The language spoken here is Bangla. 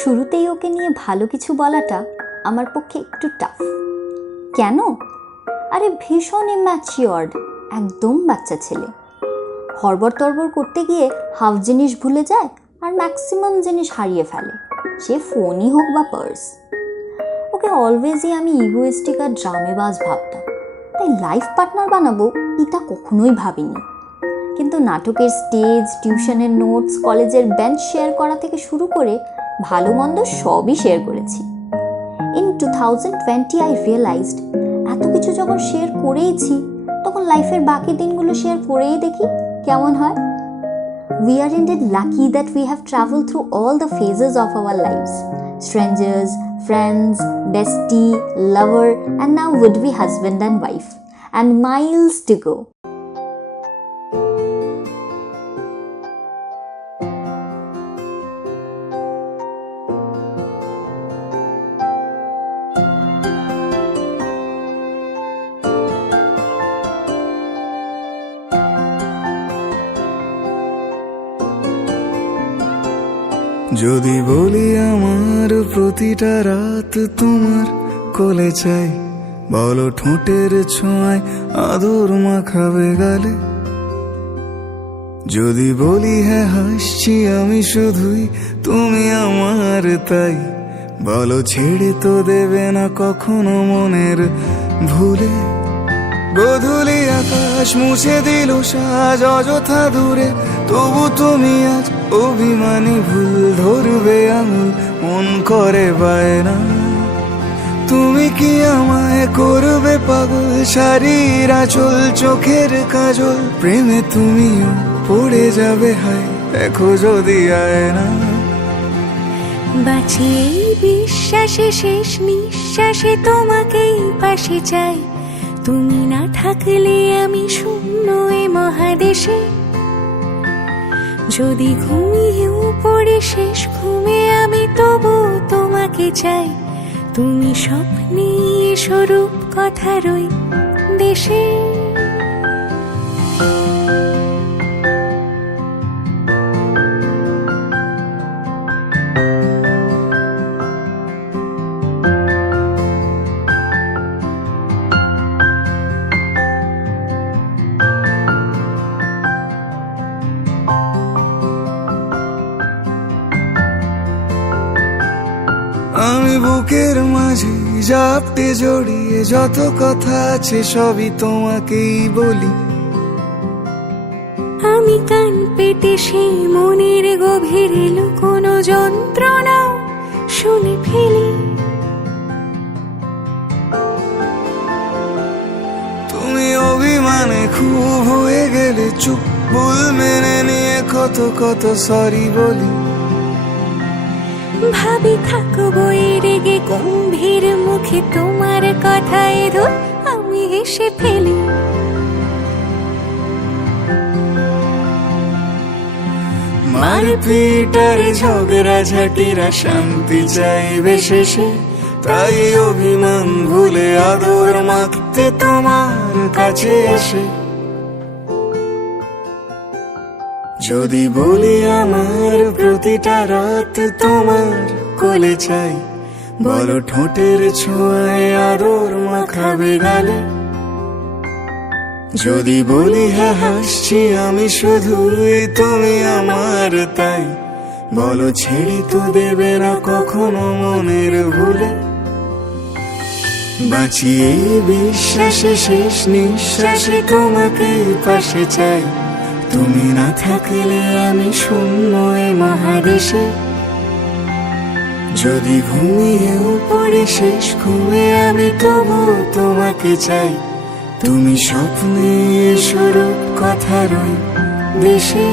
শুরুতেই ওকে নিয়ে ভালো কিছু বলাটা আমার পক্ষে একটু টাফ। কেন? আরে ভীষণ ইম্যাচিওর্ড, একদম বাচ্চা ছেলে। হড়বড় তড়বড় করতে গিয়ে হাফ জিনিস ভুলে যায় আর ম্যাক্সিমাম জিনিস হারিয়ে ফেলে, সে ফোনই হোক বা পার্স। ওকে অলওয়েজই আমি ইগোয়েস্টিক আর ড্রামেবাজ ভাবতাম, তাই লাইফ পার্টনার বানাবো এটা কখনোই ভাবিনি। কিন্তু নাটকের স্টেজ, টিউশনের নোটস, কলেজের বেঞ্চ শেয়ার করা থেকে শুরু করে ভালো মন্দ সবই শেয়ার করেছি। ইন 2020 আই রিয়েলাইজড এত কিছু যখন শেয়ার করেইছি তখন লাইফের বাকি দিনগুলো শেয়ার করেই দেখি কেমন হয়। We are indeed lucky that we have traveled through all the phases of our lives. Strangers, friends, bestie, lover, and now would-be husband and wife. And miles to go. যদি বলি আমার প্রতিটা রাত তোমার কোলে চাই, বলো ঠোঁটের ছোঁয়ায় আদর মাখাবে গালে। যদি বলি হ্যাঁ হাসছি আমি শুধুই, তুমি আমার তাই, বলো ছেড়ে তো দেবে না কখনো মনের ভুলে। গোধূলি আকাশ মুছে দিল সাজ অযথা দূরে, তবু তুমি আজ অভিমানী ভুল ধরবে আঙুল, মন করে বায়না। তুমি কি আমায় করবে পাগল, শাড়ির আঁচল চোখের কাজল, প্রেমে তুমিও পড়ে যাবে হায় দেখো যদি আয়না। বাঁচি এই বিশ্বাসে শেষ নিঃশ্বাসে তোমাকেই পাশে চাই, তুমি না থাকলে আমি শূন্য এ মহাদেশে। যদি ঘুমিয়েও পড়ে শেষ ঘুমে আমি তবু তোমাকে চাই, তুমি স্বপ্নে স্বরূপ কথারই দেশে। আমি বুকের মাঝে জাপটে জড়িয়ে যত কথা আছে সবই তোমাকেই বলি। আমি কান পেতে সেই মনের গভীরে লুকোনো যন্ত্রণা শুনে ফেলি। তুমি অভিমানে খুব হয়ে গেলে চুপ, ভুল মেনে নিয়ে কত কত সরি বলি। ভাবি থাকবো এই রেগে গম্ভীর মুখে তোমার কথায় ধর আমি হেসে ফেলি। মারপিট আর ঝগড়া ঝাঁটিরা শান্তি চাইবে শেষে, তাই অভিমান ভুলে আদর মাখতে তোমার কাছে এসে। যদি বলি আমার প্রতিটা রাত তোমার কোলে চাই, বলো ঠোঁটের ছোঁয়ায় আদর মাখাবে গালে। যদি বলি হ্যাঁ হাসছি আমি শুধুই, তুমি আমার তাই, বলো ছেড়ে তো দেবে না কখনো মনের ভুলে। বাঁচি এই বিশ্বাসে শেষ নিঃশ্বাসে তোমাকেই পাশে চাই, তুমি না থাকলে আমি শূন্য এ মহাদেশে। যদি ঘুমিয়েও পড়ে শেষ ঘুমে আমি তবু তোমাকে চাই, তুমি স্বপ্নে স্বরূপ কথারই দেশে।